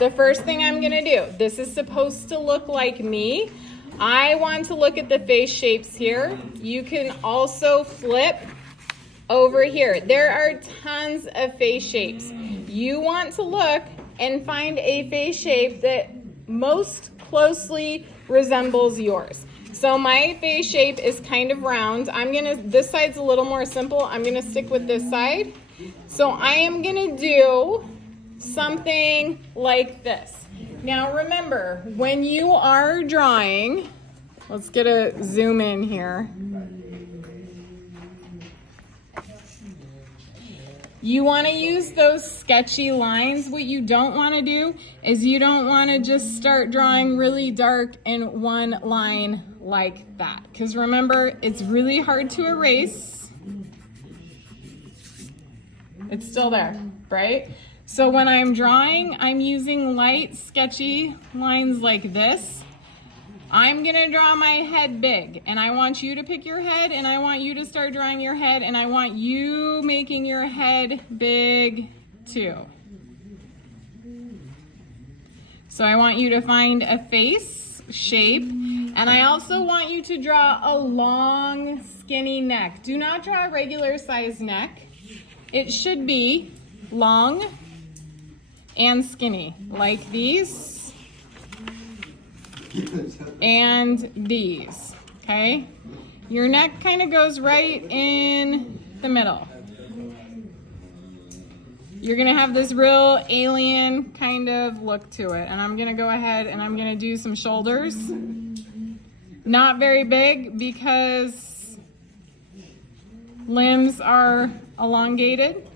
the first thing I'm gonna do, this is supposed to look like me. I want to look at the face shapes here. You can also flip over here. There are tons of face shapes. You want to look and find a face shape that most closely resembles yours. So my face shape is kind of round. This side's a little more simple. I'm gonna stick with this side. So I am gonna do something like this. Now remember, when you are drawing, let's get a zoom in here. You want to use those sketchy lines. What you don't want to do is you don't want to just start drawing really dark in one line like that. Because remember, it's really hard to erase. It's still there, right? So when I'm drawing, I'm using light, sketchy lines like this. I'm gonna draw my head big, and I want you to pick your head, and I want you to start drawing your head, and I want you making your head big too. So I want you to find a face shape, and I also want you to draw a long, skinny neck. Do not draw a regular size neck. It should be long and skinny, like these. And these, okay? Your neck kind of goes right in the middle. You're gonna have this real alien kind of look to it. And I'm gonna go ahead and I'm gonna do some shoulders. Not very big because limbs are elongated.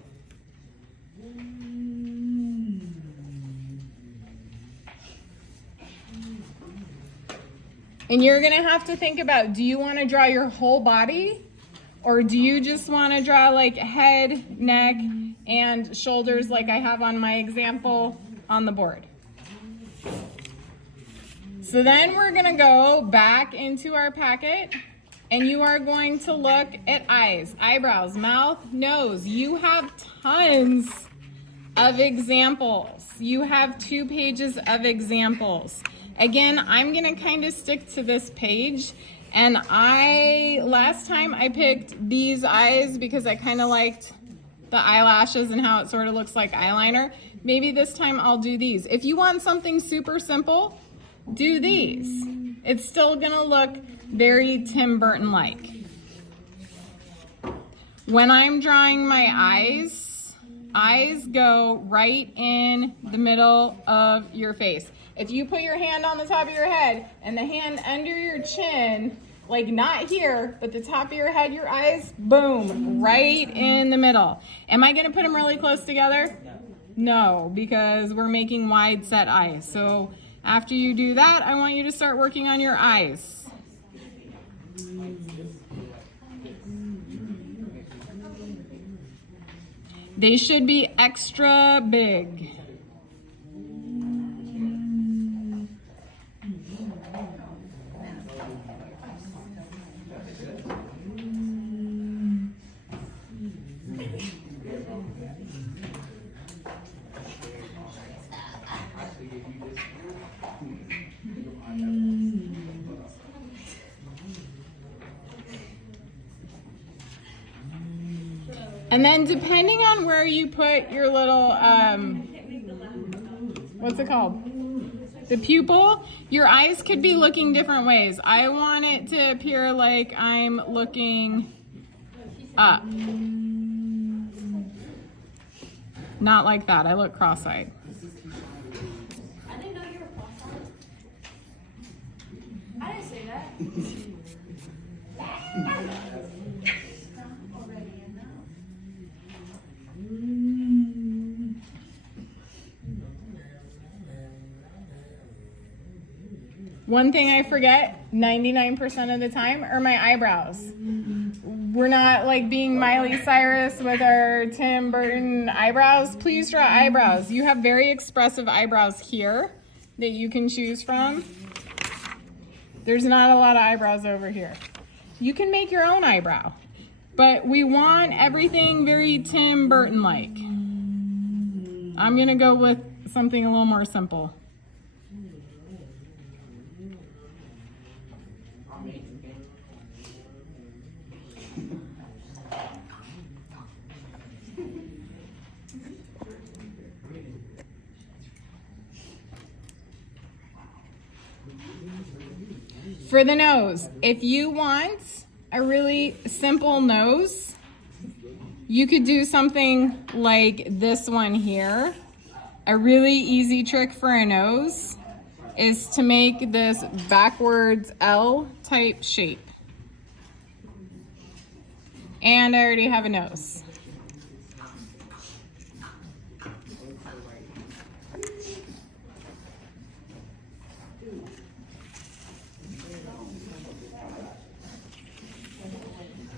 And you're gonna have to think about, do you wanna draw your whole body? Or do you just wanna draw like head, neck, and shoulders like I have on my example on the board? So then we're gonna go back into our packet and you are going to look at eyes, eyebrows, mouth, nose. You have tons of examples. You have 2 pages of examples. Again, I'm gonna kind of stick to this page, and last time I picked these eyes because I kind of liked the eyelashes and how it sort of looks like eyeliner. Maybe this time I'll do these. If you want something super simple, do these. It's still gonna look very Tim Burton-like. When I'm drawing my eyes go right in the middle of your face. If you put your hand on the top of your head and the hand under your chin, like not here, but the top of your head, your eyes, boom, right in the middle. Am I gonna put them really close together? No, because we're making wide set eyes. So after you do that, I want you to start working on your eyes. They should be extra big. And then depending on where you put your little, what's it called? The pupil, your eyes could be looking different ways. I want it to appear like I'm looking up. Not like that, I look cross-eyed. I didn't know you were cross-eyed. I didn't say that. One thing I forget 99% of the time are my eyebrows. We're not like being Miley Cyrus with our Tim Burton eyebrows. Please draw eyebrows. You have very expressive eyebrows here that you can choose from. There's not a lot of eyebrows over here. You can make your own eyebrow, but we want everything very Tim Burton-like. I'm gonna go with something a little more simple. For the nose, if you want a really simple nose, you could do something like this one here. A really easy trick for a nose is to make this backwards L type shape. And I already have a nose.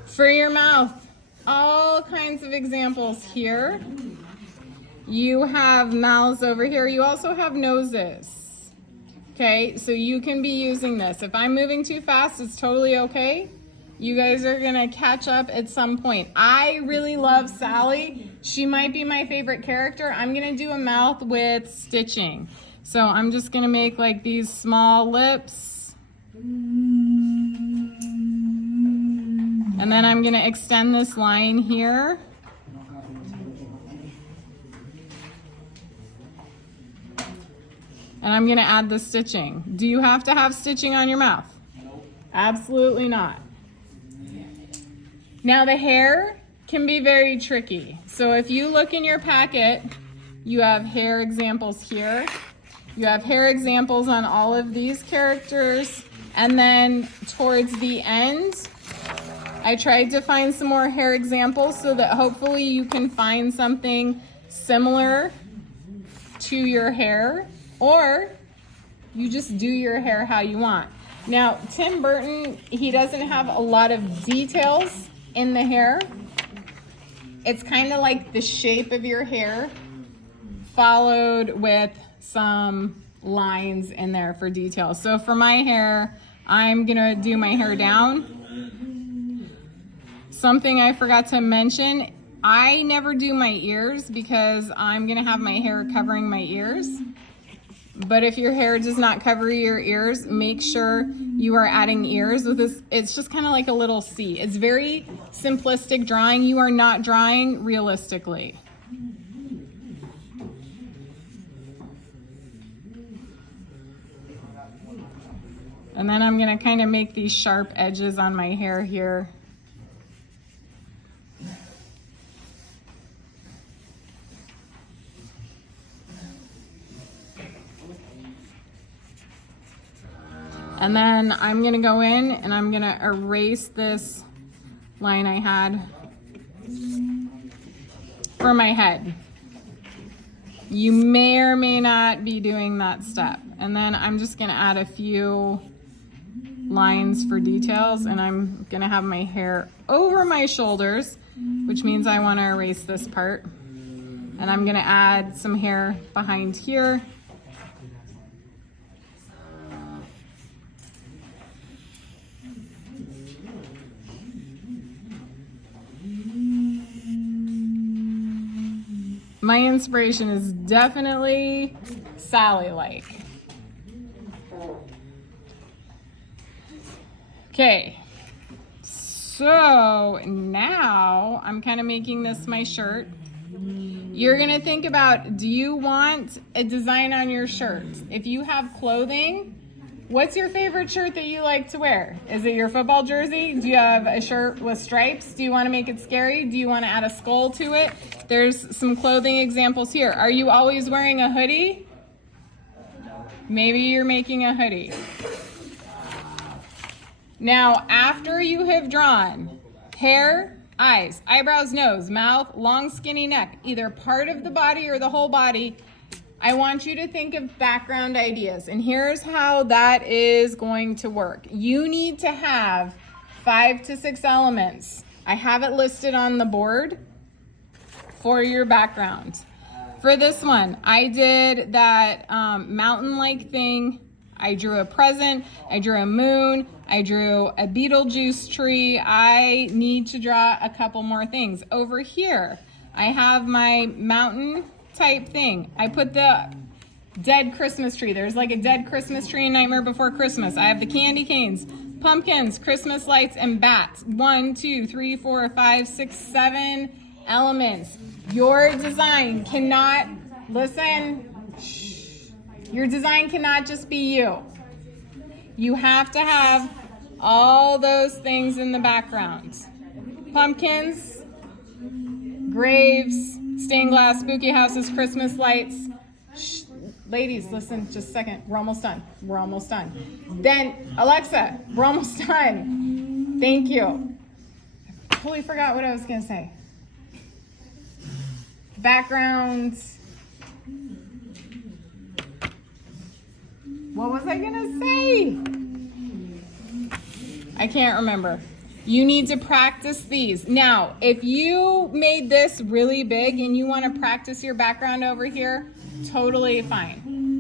For your mouth, all kinds of examples here. You have mouths over here. You also have noses. Okay, so you can be using this. If I'm moving too fast, it's totally okay. You guys are gonna catch up at some point. I really love Sally. She might be my favorite character. I'm gonna do a mouth with stitching. So I'm just gonna make like these small lips. And then I'm gonna extend this line here. And I'm gonna add the stitching. Do you have to have stitching on your mouth? Absolutely not. Now the hair can be very tricky. So if you look in your packet, you have hair examples here. You have hair examples on all of these characters. And then towards the end, I tried to find some more hair examples so that hopefully you can find something similar to your hair, or you just do your hair how you want. Now, Tim Burton, he doesn't have a lot of details in the hair. It's kind of like the shape of your hair followed with some lines in there for details. So for my hair, I'm gonna do my hair down. Something I forgot to mention, I never do my ears because I'm gonna have my hair covering my ears. But if your hair does not cover your ears, make sure you are adding ears with this. It's just kind of like a little C. It's very simplistic drawing. You are not drawing realistically. And then I'm gonna kind of make these sharp edges on my hair here. And then I'm gonna go in and I'm gonna erase this line I had for my head. You may or may not be doing that step. And then I'm just gonna add a few lines for details, and I'm gonna have my hair over my shoulders, which means I wanna erase this part. And I'm gonna add some hair behind here. My inspiration is definitely Sally-like. Okay, so now I'm kind of making this my shirt. You're gonna think about, do you want a design on your shirt? If you have clothing, what's your favorite shirt that you like to wear? Is it your football jersey? Do you have a shirt with stripes? Do you want to make it scary? Do you want to add a skull to it? There's some clothing examples here. Are you always wearing a hoodie? Maybe you're making a hoodie. Now, after you have drawn hair, eyes, eyebrows, nose, mouth, long skinny neck, either part of the body or the whole body, I want you to think of background ideas. And here's how that is going to work. You need to have 5 to 6 elements. I have it listed on the board for your background. For this one, I did that mountain-like thing. I drew a present, I drew a moon, I drew a Beetlejuice tree. I need to draw a couple more things. Over here, I have my mountain type thing. I put the dead Christmas tree. There's like a dead Christmas tree in Nightmare Before Christmas. I have the candy canes, pumpkins, Christmas lights, and bats. 1, 2, 3, 4, 5, 6, 7 elements. Your design cannot, listen, your design cannot just be you. You have to have all those things in the background. Pumpkins, graves, stained glass, spooky houses, Christmas lights. Shh. Ladies, listen just a second. We're almost done. We're almost done. Then, Alexa, we're almost done. Thank you. I totally forgot what I was going to say. Backgrounds. What was I going to say? I can't remember. You need to practice these. Now, if you made this really big and you want to practice your background over here, totally fine.